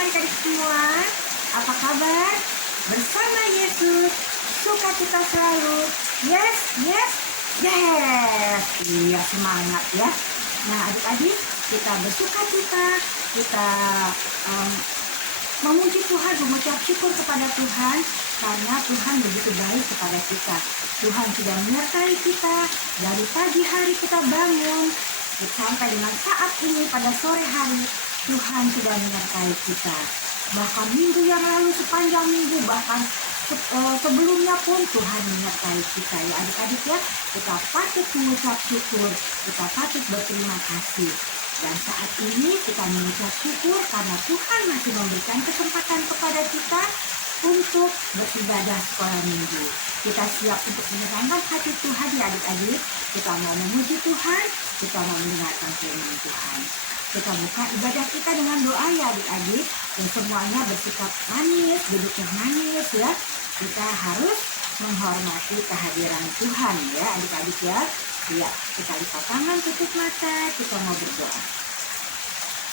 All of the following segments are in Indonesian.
adik-adik semua. Apa kabar? Bersama Yesus, sukacita selalu. Yes, yes, yes. Iya, semangat ya. Nah, adik-adik, kita bersukacita, kita memuji Tuhan, mengucap syukur kepada Tuhan karena Tuhan begitu baik kepada kita. Tuhan sudah menyertai kita dari pagi hari kita bangun sampai dengan saat ini pada sore hari. Tuhan sudah menyertai kita. Bahkan minggu yang lalu, sepanjang minggu, bahkan sebelumnya pun Tuhan menyertai kita ya adik-adik ya. Kita patut mengucap syukur, kita patut berterima kasih. Dan saat ini kita mengucap syukur karena Tuhan masih memberikan kesempatan kepada kita untuk beribadah sekolah minggu. Kita siap untuk menyenangkan hati Tuhan ya adik-adik. Kita mau memuji Tuhan, kita mau mendengarkan firman Tuhan. Kita buka ibadah kita dengan doa ya adik-adik. Dan semuanya bersikap manis, duduk yang manis ya. Kita harus menghormati kehadiran Tuhan ya adik-adik ya. Ya, kita lipat tangan, tutup mata, kita mau berdoa.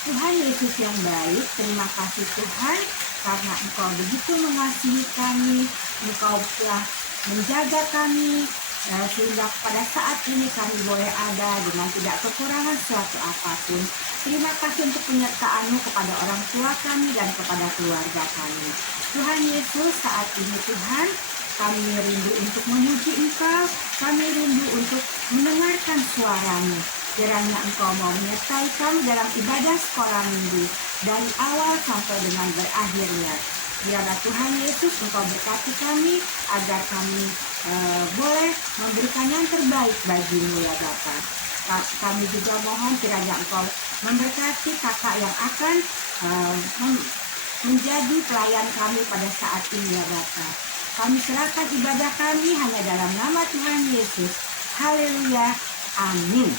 Tuhan Yesus yang baik, terima kasih Tuhan karena Engkau begitu mengasihi kami, Engkau telah menjaga kami, sehingga pada saat ini kami boleh ada dengan tidak kekurangan suatu apapun. Terima kasih untuk penyertaan-Mu kepada orang tua kami dan kepada keluarga kami. Tuhan Yesus, saat ini Tuhan, kami rindu untuk memuji Engkau, kami rindu untuk mendengarkan suara-Mu. Kiranya Engkau mau menyertai kami dalam ibadah sekolah minggu, dari awal sampai dengan berakhirnya. Biarlah Tuhan Yesus Engkau berkati kami, agar kami boleh memberikan yang terbaik bagi-Mu ya Bapa. Kami juga mohon kiranya Engkau memberkati kakak yang akan menjadi pelayan kami pada saat ini ya Bapa. Kami serahkan ibadah kami hanya dalam nama Tuhan Yesus. Haleluya. Amin.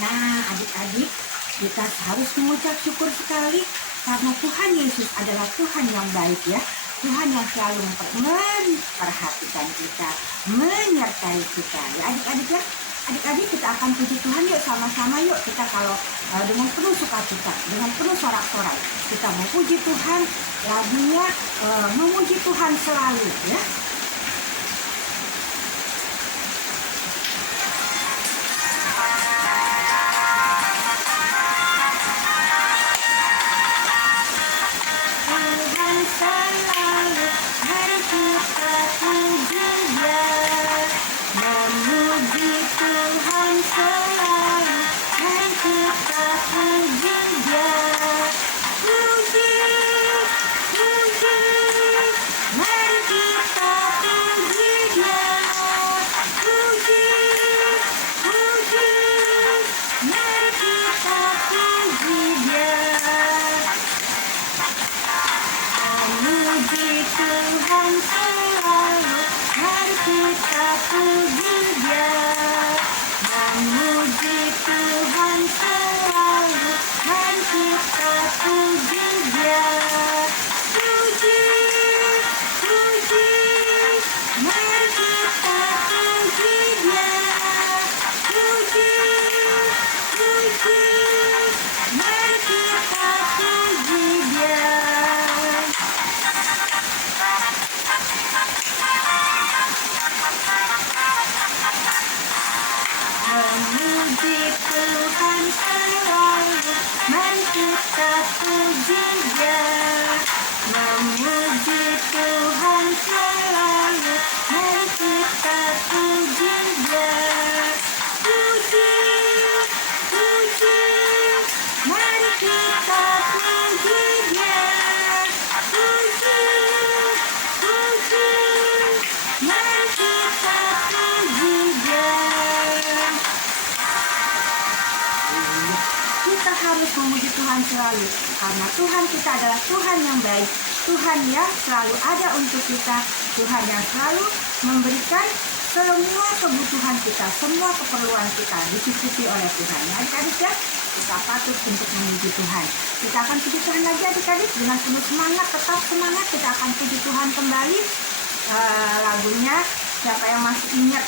Nah, adik-adik, kita harus mengucap syukur sekali karena Tuhan Yesus adalah Tuhan yang baik ya. Tuhan yang selalu memperhatikan kita, menyertai kita. Ya adik-adik ya. Adik-adik, kita akan puji Tuhan yuk sama-sama yuk. Kita kalau dengan penuh sukacita, dengan penuh sorak-sorai, kita memuji Tuhan. Lagunya memuji Tuhan selalu ya. Memuji Tuhan selalu karena Tuhan kita adalah Tuhan yang baik, Tuhan yang selalu ada untuk kita, Tuhan yang selalu memberikan semua kebutuhan kita, semua keperluan kita dicukupi oleh Tuhan. Adik-adik ya, kita patut untuk memuji Tuhan. Kita akan puji Tuhan lagi adik-adik dengan penuh semangat, tetap semangat. Kita akan puji Tuhan kembali. Lagunya siapa yang masih ingat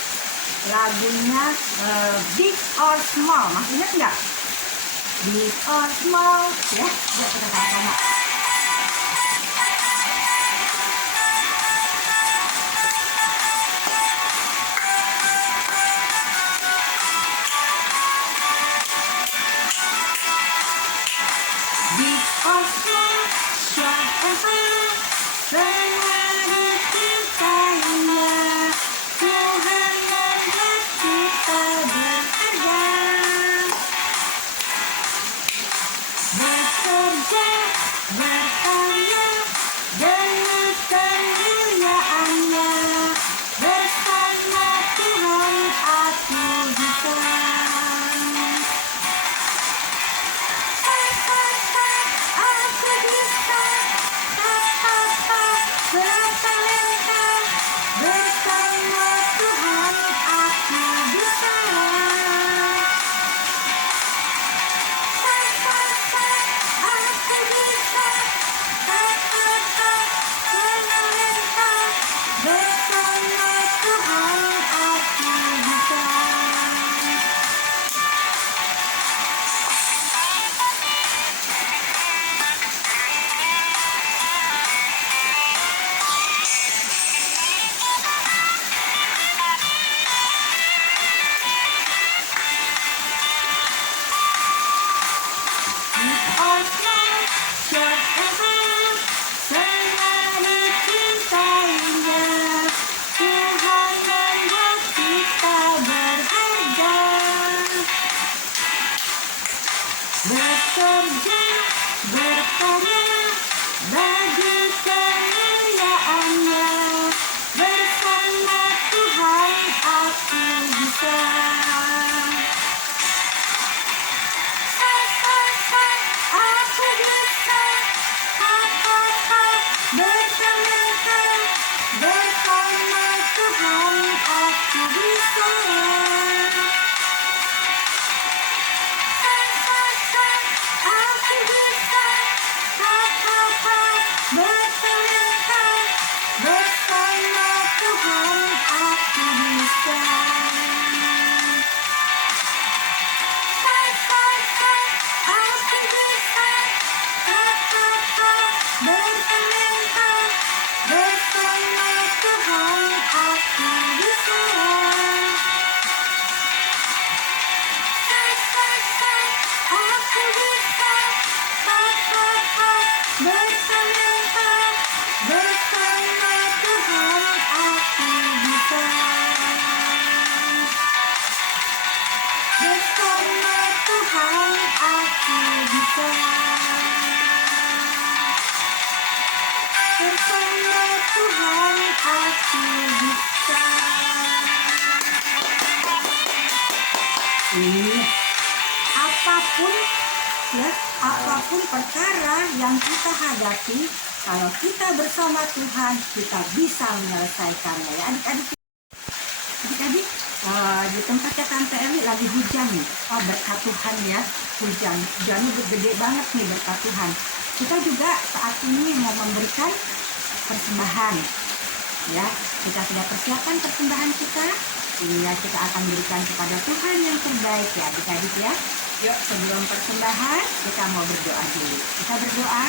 lagunya Big or Small, masih ingat nggak? Big or Small ya, kita sama-sama. Big or small, short or tall, semua dicintainya. Tuhan membuat kita berharga. Bekerja, berkarya, demi kemuliaan-Nya. Bersama Tuhan aku bisa. Aku bisa. Bertalenta. Bersama Tuhan aku bisa. Aku bisa. Bertalenta. Bersama Tuhan aku bisa. Big or small, short or tall, semua dicintainya. Tuhan membuat kita berharga. Bekerja, berkarya, bagi kemuliaan-Nya. Bersama Tuhan aku bisa. Aku bisa. Bertalenta. Bersama Tuhan aku bisa. Aku bisa. Bertalenta. Bersama Tuhan aku bisa. Aku bisa. Bertalenta. Bersama Tuhan aku bisa. Aku bisa. Bertalenta. Bersama Tuhan aku bisa. Bersama Tuhan aku bisa. Bersama Tuhan aku bisa. Apapun apapun perkara yang kita hadapi, kalau kita bersama Tuhan, kita bisa menyelesaikannya. Ya, adik-adik, di tempatnya Tante Eli lagi hujan nih. Oh, berkat Tuhan ya, hujannya gede banget nih, berkat Tuhan. Kita juga saat ini mau memberikan persembahan. Ya, kita sudah persiapkan persembahan kita. Iya, kita akan berikan kepada Tuhan yang terbaik ya, adik-adik ya. Yuk, sebelum persembahan, kita mau berdoa dulu. Kita berdoa.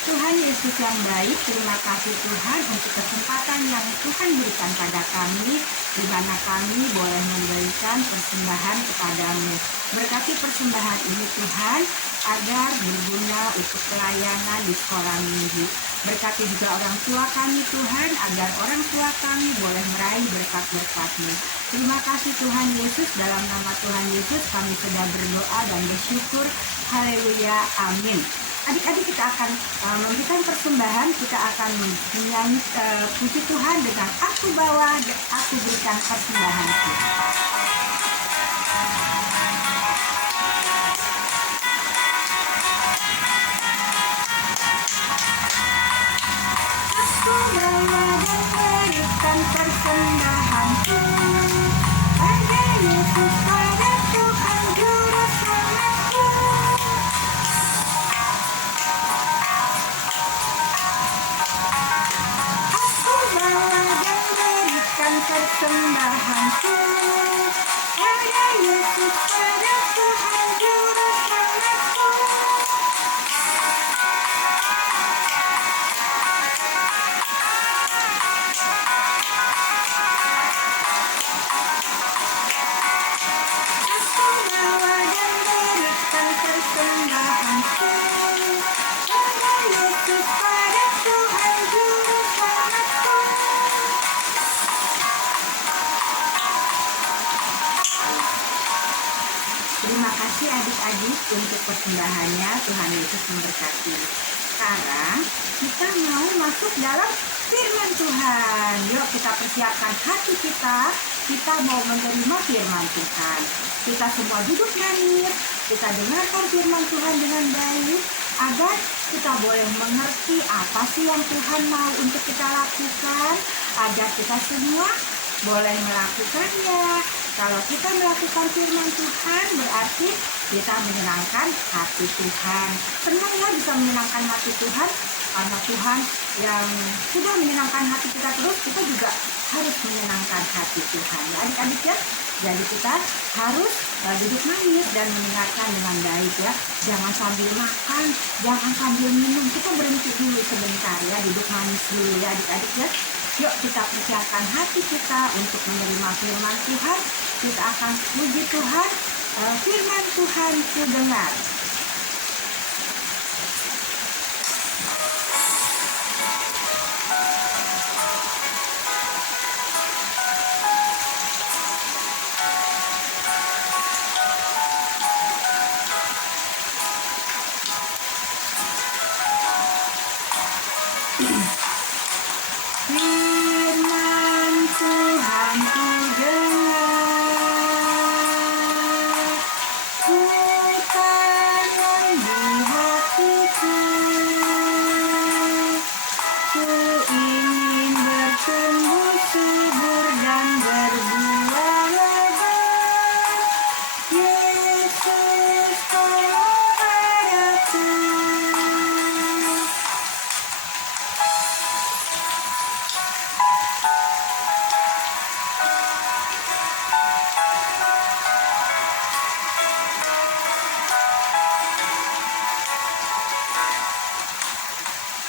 Tuhan Yesus yang baik, terima kasih Tuhan untuk kesempatan yang Tuhan berikan pada kami, di mana kami boleh memberikan persembahan kepadamu. Berkati persembahan ini Tuhan, agar berguna untuk pelayanan di sekolah minggu. Berkati juga orang tua kami Tuhan, agar orang tua kami boleh meraih berkat-berkat-Mu. Terima kasih Tuhan Yesus, dalam nama Tuhan Yesus kami sudah berdoa dan bersyukur. Haleluya, amin. Adik-adik, kita akan memberikan persembahan, kita akan menyanyi puji Tuhan dengan aku bawa, aku berikan persembahanku. Aku bawa dan berikan persembahanku pada Yesus, pada Tuhan Juru Selamatku. Aku bawa dan berikan persembahanku pada Yesus, pada Tuhan Juru Selamatku. Aku bawa dan berikan persembahanku untuk persembahannya. Tuhan Yesus memberkati. Sekarang kita mau masuk dalam firman Tuhan. Yuk kita persiapkan hati kita. Kita mau menerima firman Tuhan. Kita semua duduk manis. Kita dengarkan firman Tuhan dengan baik, agar kita boleh mengerti apa sih yang Tuhan mau untuk kita lakukan, agar kita semua boleh melakukannya. Kalau kita melakukan firman Tuhan, berarti kita menyenangkan hati Tuhan. Senang ya bisa menyenangkan hati Tuhan, karena Tuhan yang sudah menyenangkan hati kita terus, kita juga harus menyenangkan hati Tuhan. Ya, adik-adik ya. Jadi kita harus duduk manis dan mendengarkan dengan baik ya. Jangan sambil makan, jangan sambil minum. Kita berhenti dulu sebentar ya, duduk manis dulu ya adik-adik ya. Yuk kita persiapkan hati kita untuk menerima firman Tuhan. Kita akan puji Tuhan. Firman Tuhan ku dengar. Firman Tuhan ku dengar, ku tanam di hatiku, ku ingin bertumbuh subur dan berbuah lebat. Yesus tolong padaku.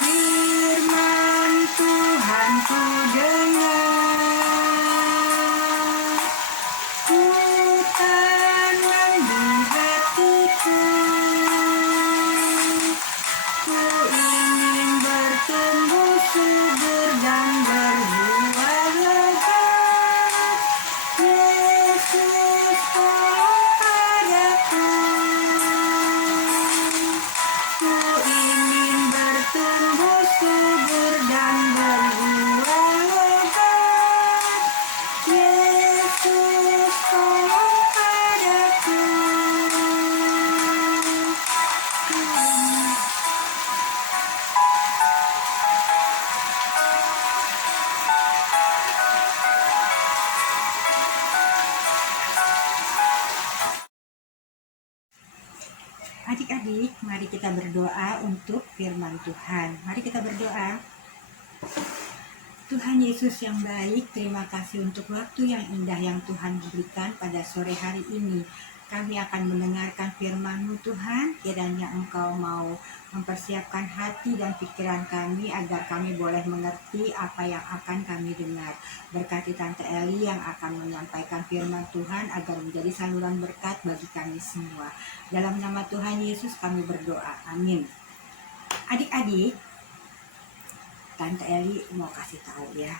Firman Tuhan ku dengar, ku tanam di hatiku, ku ingin bertumbuh subur dan berbuah lebat. Yesus tolong padaku. Ku ingin bertumbuh subur dan berbuah lebat. Yesus tolong padaku. Adik-adik, mari kita berdoa untuk firman Tuhan. Mari kita berdoa. Tuhan Yesus yang baik, terima kasih untuk waktu yang indah yang Tuhan berikan pada sore hari ini. Kami akan mendengarkan firman-Mu Tuhan, kiranya Engkau mau mempersiapkan hati dan pikiran kami agar kami boleh mengerti apa yang akan kami dengar. Berkati Tante Eli yang akan menyampaikan firman Tuhan agar menjadi saluran berkat bagi kami semua. Dalam nama Tuhan Yesus kami berdoa. Amin. Adik-adik, Tante Eli mau kasih tahu ya.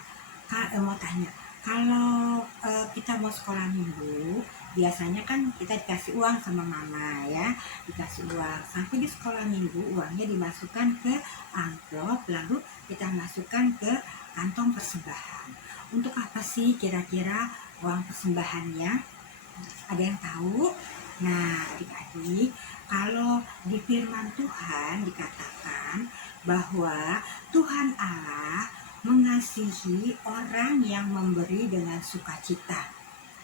Mau tanya, kalau kita mau sekolah minggu, biasanya kan kita dikasih uang sama mama ya, dikasih uang. Sampai di sekolah minggu uangnya dimasukkan ke amplop, lalu kita masukkan ke kantong persembahan. Untuk apa sih kira-kira uang persembahannya? Ada yang tahu? Nah, adik-adik, kalau di firman Tuhan dikatakan bahwa Tuhan Allah mengasihi orang yang memberi dengan sukacita.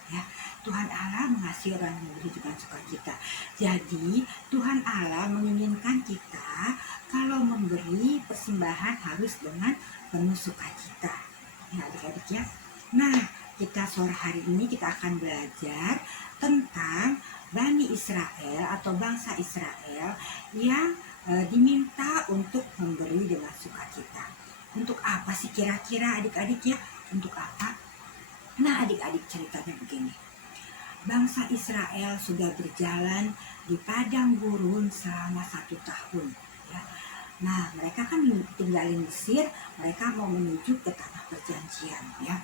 Ya, Tuhan Allah mengasihi orang yang memberi dengan sukacita. Jadi, Tuhan Allah menginginkan kita kalau memberi persembahan harus dengan penuh sukacita. Ya, adik-adik ya. Nah, kita sore hari ini kita akan belajar tentang Bani Israel atau bangsa Israel yang diminta untuk memberi dengan sukacita. Untuk apa sih kira-kira adik-adik ya? Untuk apa? Nah, adik-adik ceritanya begini. Bangsa Israel sudah berjalan di padang gurun selama 1 tahun. Ya. Nah, mereka kan tinggalin Mesir, mereka mau menuju ke tanah perjanjian. Ya.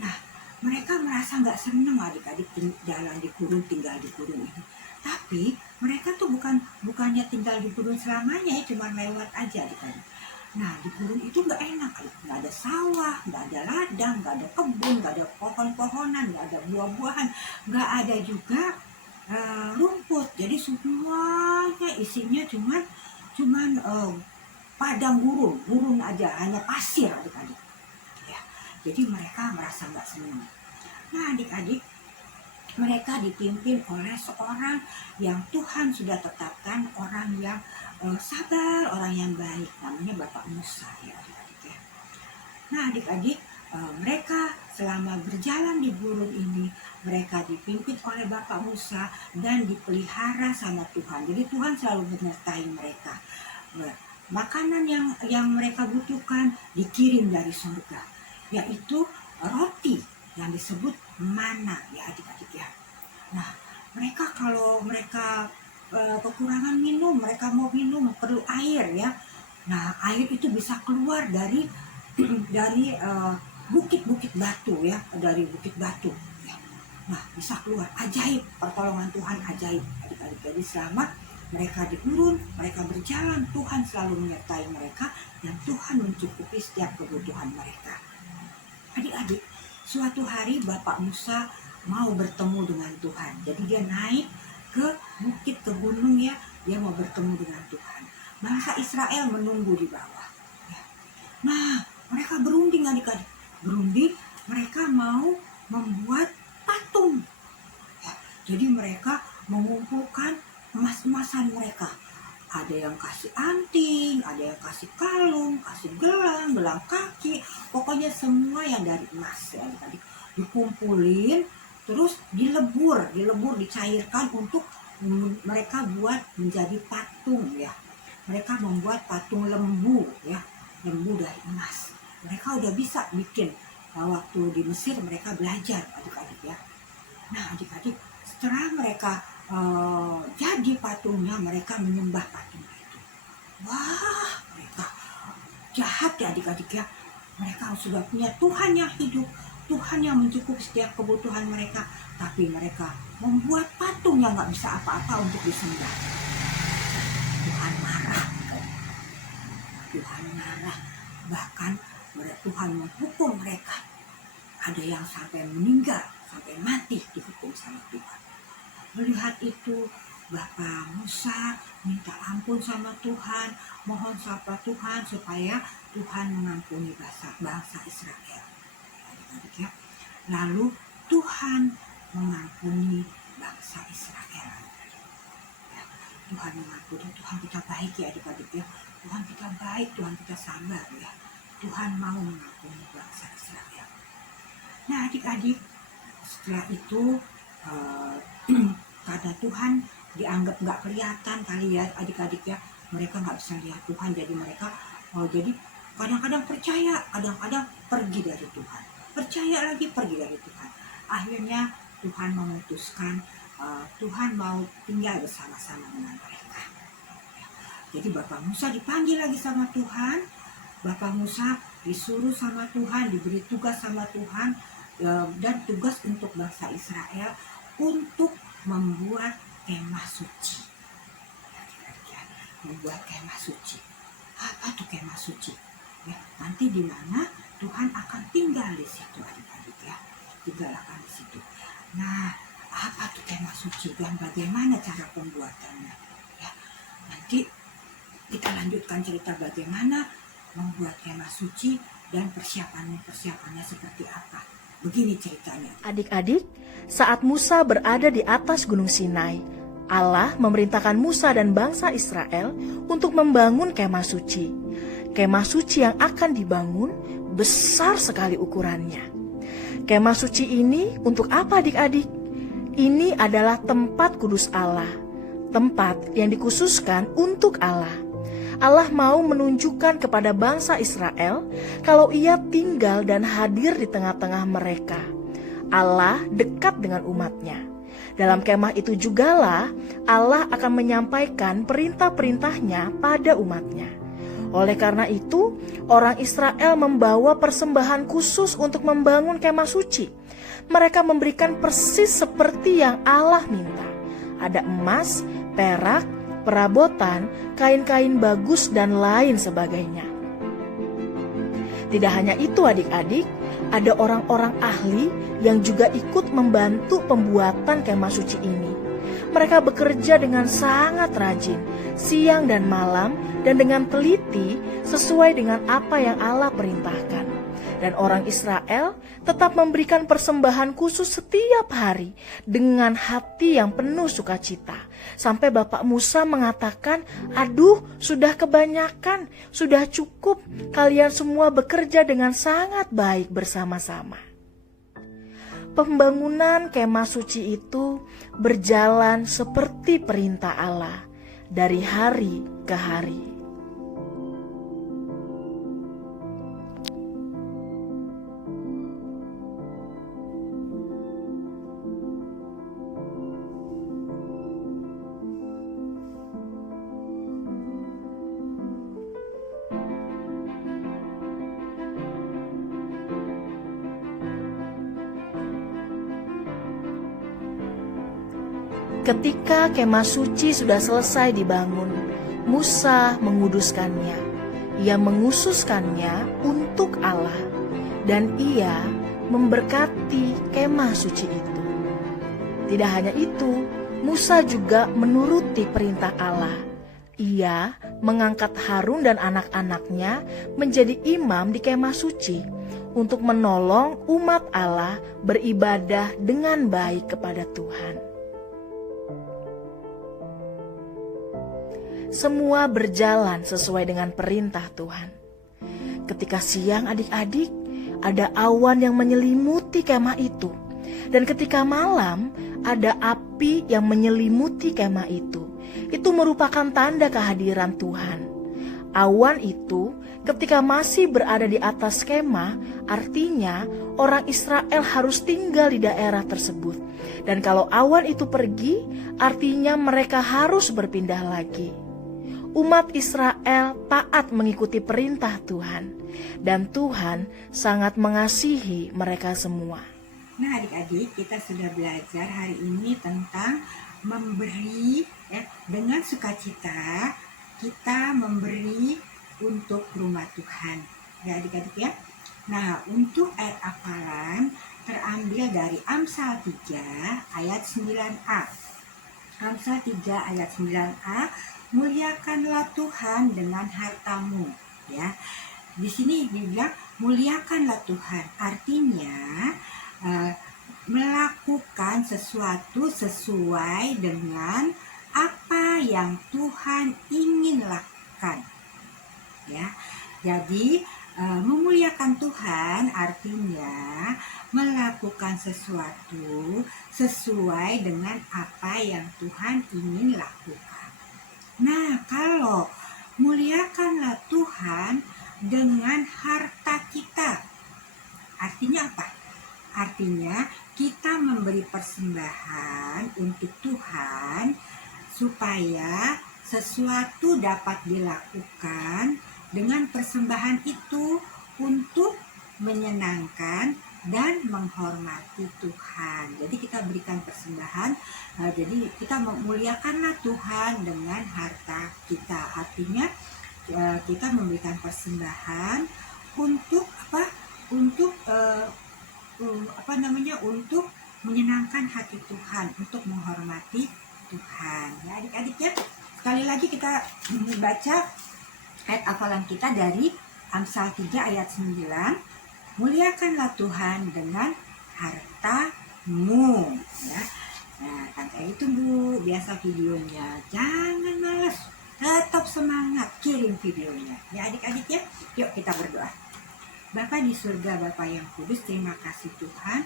Nah, mereka merasa nggak senang adik-adik jalan di gurun, tinggal di gurun ini. Tapi mereka tuh bukannya tinggal di gurun selamanya ya, cuma lewat aja adik-adik. Nah, di gurun itu nggak enak, nggak ada sawah, nggak ada ladang, nggak ada kebun, nggak ada pohon-pohonan, nggak ada buah-buahan, nggak ada juga rumput. Jadi semuanya isinya cuman padang gurun aja, hanya pasir adik-adik. Ya, jadi mereka merasa nggak senang. Nah, adik-adik, mereka dipimpin oleh seorang yang Tuhan sudah tetapkan, orang yang sabar, orang yang baik, namanya Bapak Musa ya adik-adik ya. Nah adik-adik, mereka selama berjalan di gurun ini, mereka dipimpin oleh Bapak Musa dan dipelihara sama Tuhan. Jadi Tuhan selalu menyertai mereka. Makanan yang mereka butuhkan dikirim dari surga, yaitu roti yang disebut mana ya adik-adik ya. Nah, kalau mereka kekurangan minum, mereka mau minum, perlu air ya. Nah, air itu bisa keluar dari bukit-bukit batu ya, dari bukit batu ya. Nah, bisa keluar, ajaib, pertolongan Tuhan ajaib adik-adik. Jadi selama mereka di gurun, mereka berjalan, Tuhan selalu menyertai mereka dan Tuhan mencukupi setiap kebutuhan mereka. Adik-adik, suatu hari Bapak Musa mau bertemu dengan Tuhan. Jadi dia naik ke bukit, ke gunung ya, dia mau bertemu dengan Tuhan. Bangsa Israel menunggu di bawah. Ya. Nah, mereka berunding adik-adik. Berunding, mereka mau membuat patung. Ya. Jadi mereka mengumpulkan emas-emasan mereka. Ada yang kasih anting, ada yang kasih kalung, kasih gelang kaki. Pokoknya semua yang dari emas ya adik-adik. Dikumpulin, terus dilebur, dicairkan untuk mereka buat menjadi patung ya. Mereka membuat patung lembu ya, lembu dari emas. Mereka udah bisa bikin. Waktu di Mesir mereka belajar adik-adik ya. Nah adik-adik, setelah mereka jadi patungnya, mereka menyembah patung itu. Wah, mereka jahat ya adik-adik ya. Mereka sudah punya Tuhan yang hidup, Tuhan yang mencukupi setiap kebutuhan mereka, tapi mereka membuat patung yang gak bisa apa-apa untuk disembah. Tuhan marah. Tuhan marah. Bahkan Tuhan menghukum mereka. Ada yang sampai meninggal, sampai mati dihukum sama Tuhan. Melihat itu, Bapak Musa minta ampun sama Tuhan, mohon sama Tuhan supaya Tuhan mengampuni bangsa Israel. Adik-adik ya. Lalu Tuhan mengampuni bangsa Israel. Ya, Tuhan mengampuni, Tuhan kita baik ya adik-adik ya. Tuhan kita baik, Tuhan kita sabar ya. Tuhan mau mengampuni bangsa Israel. Nah adik-adik, setelah itu karena Tuhan dianggap nggak kelihatan kali ya adik-adik ya, mereka nggak bisa lihat Tuhan, jadi mereka jadi kadang-kadang percaya, kadang-kadang pergi dari Tuhan, percaya lagi pergi dari Tuhan. Akhirnya Tuhan memutuskan Tuhan mau tinggal bersama-sama dengan mereka. Jadi Bapak Musa dipanggil lagi sama Tuhan. Bapak Musa disuruh sama Tuhan, diberi tugas sama Tuhan, dan tugas untuk bangsa Israel untuk membuat kemah suci. Membuat kemah suci. Apa tuh kemah suci? Ya, nanti di mana Tuhan akan tinggal di situ adik-adik ya. Tinggal akan di situ. Nah, apa tuh kemah suci dan bagaimana cara pembuatannya? Ya, nanti kita lanjutkan cerita bagaimana membuat kemah suci dan persiapannya seperti apa. Begini ceritanya. Adik-adik, saat Musa berada di atas Gunung Sinai, Allah memerintahkan Musa dan bangsa Israel untuk membangun kemah suci. Kemah suci yang akan dibangun besar sekali ukurannya. Kemah suci ini untuk apa adik-adik? Ini adalah tempat kudus Allah, tempat yang dikhususkan untuk Allah. Allah mau menunjukkan kepada bangsa Israel kalau Ia tinggal dan hadir di tengah-tengah mereka. Allah dekat dengan umatnya. Dalam kemah itu jugalah Allah akan menyampaikan perintah-perintahnya pada umatnya. Oleh karena itu, orang Israel membawa persembahan khusus untuk membangun kemah suci. Mereka memberikan persis seperti yang Allah minta. Ada emas, perak, perabotan, kain-kain bagus, dan lain sebagainya. Tidak hanya itu adik-adik, ada orang-orang ahli yang juga ikut membantu pembuatan kemah suci ini. Mereka bekerja dengan sangat rajin, siang dan malam, dan dengan teliti sesuai dengan apa yang Allah perintahkan. Dan orang Israel tetap memberikan persembahan khusus setiap hari dengan hati yang penuh sukacita. Sampai Bapak Musa mengatakan, "Aduh, sudah kebanyakan, sudah cukup. Kalian semua bekerja dengan sangat baik bersama-sama." Pembangunan kemah suci itu berjalan seperti perintah Allah dari hari ke hari. Ketika kemah suci sudah selesai dibangun, Musa menguduskannya. Ia menghususkannya untuk Allah, dan ia memberkati kemah suci itu. Tidak hanya itu, Musa juga menuruti perintah Allah. Ia mengangkat Harun dan anak-anaknya menjadi imam di kemah suci untuk menolong umat Allah beribadah dengan baik kepada Tuhan. Semua berjalan sesuai dengan perintah Tuhan. Ketika siang adik-adik, ada awan yang menyelimuti kemah itu. Dan ketika malam, ada api yang menyelimuti kemah itu. Itu merupakan tanda kehadiran Tuhan. Awan itu ketika masih berada di atas kemah, artinya orang Israel harus tinggal di daerah tersebut. Dan kalau awan itu pergi, artinya mereka harus berpindah lagi. Umat Israel taat mengikuti perintah Tuhan, dan Tuhan sangat mengasihi mereka semua. Nah adik-adik, kita sudah belajar hari ini tentang memberi dengan sukacita. Kita memberi untuk rumah Tuhan, ya adik-adik ya. Nah, untuk ayat hafalan terambil dari Amsal 3 ayat 9a. Amsal 3 ayat 9a, muliakanlah Tuhan dengan hartamu, ya. Di sini dibilang muliakanlah Tuhan, artinya melakukan sesuatu sesuai dengan apa yang Tuhan ingin lakukan, ya. Jadi memuliakan Tuhan artinya melakukan sesuatu sesuai dengan apa yang Tuhan ingin lakukan. Nah, kalau muliakanlah Tuhan dengan harta kita, artinya apa? Artinya kita memberi persembahan untuk Tuhan supaya sesuatu dapat dilakukan dengan persembahan itu untuk menyenangkan dan menghormati Tuhan. Jadi kita berikan persembahan, jadi kita memuliakanlah Tuhan dengan harta kita. Artinya kita memberikan persembahan untuk apa? Untuk untuk menyenangkan hati Tuhan, untuk menghormati Tuhan. Ya adik-adik ya. Sekali lagi kita baca ayat hafalan kita dari Amsal 3 ayat 9. Muliakanlah Tuhan dengan hartamu, ya. Nah, kan itu Bu, biasa videonya. Jangan malas, tetap semangat kirim videonya. Ya adik-adik ya. Yuk kita berdoa. Bapa di surga, Bapa yang kudus, terima kasih Tuhan.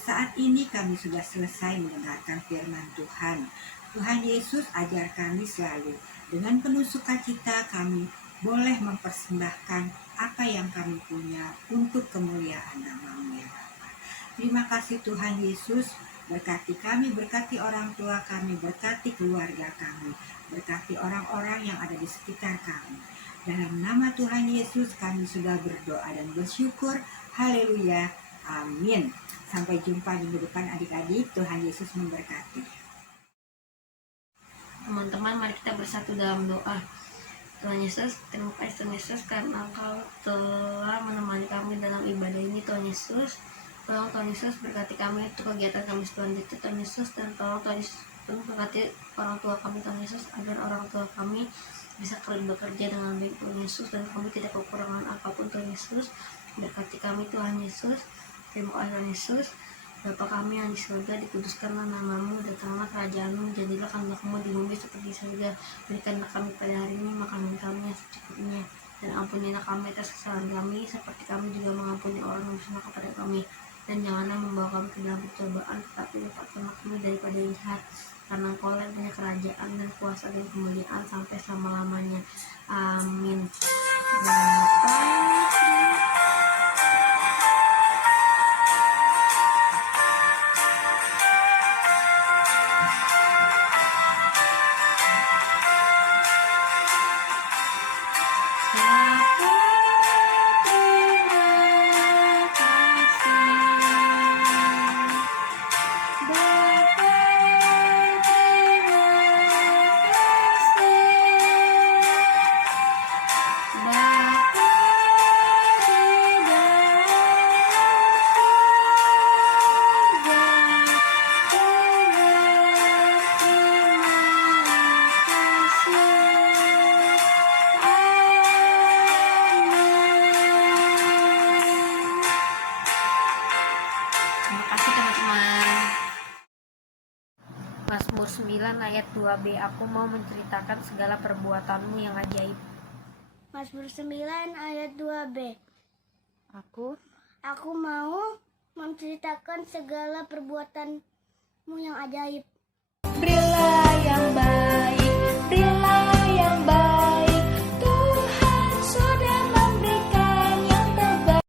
Saat ini kami sudah selesai mendengarkan firman Tuhan. Tuhan Yesus, ajar kami selalu dengan penuh sukacita kami boleh mempersembahkan apa yang kami punya untuk kemuliaan nama-Mu ya Bapa. Terima kasih Tuhan Yesus, berkati kami, berkati orang tua kami, berkati keluarga kami, berkati orang-orang yang ada di sekitar kami. Dalam nama Tuhan Yesus kami sudah berdoa dan bersyukur. Haleluya. Amin. Sampai jumpa minggu depan adik-adik. Tuhan Yesus memberkati. Teman-teman, mari kita bersatu dalam doa. Tuhan Yesus, terima kasih Tuhan Yesus karena Engkau telah menemani kami dalam ibadah ini. Tuhan Yesus, tolong Tuhan Yesus berkati kami untuk kegiatan kami selanjutnya Tuhan Yesus, dan tolong Tuhan Yesus berkati orang tua kami Tuhan Yesus, agar orang tua kami bisa bekerja dengan baik Tuhan Yesus, dan kami tidak kekurangan apapun Tuhan Yesus. Berkati kami Tuhan Yesus. Terima kasih Tuhan Yesus. Bapa kami yang di surga, dikuduskanlah namamu, datanglah kerajaanmu, jadilah kehendakmu di bumi seperti di surga. Berikanlah kami pada hari ini makanan kami yang secukupnya, dan ampunilah kami atas kesalahan kami, seperti kami juga mengampuni orang yang bersalah kepada kami. Dan janganlah membawa kami ke dalam percobaan, tetapi lepaskanlah kami daripada yang jahat. Karena Engkau lah punya kerajaan dan kuasa dan kemuliaan sampai selama-lamanya. Amin. Terima kasih teman-teman. Mazmur 9 ayat 2b. Aku mau menceritakan segala perbuatanmu yang ajaib. Mazmur 9 ayat 2b. Aku mau menceritakan segala perbuatanmu yang ajaib.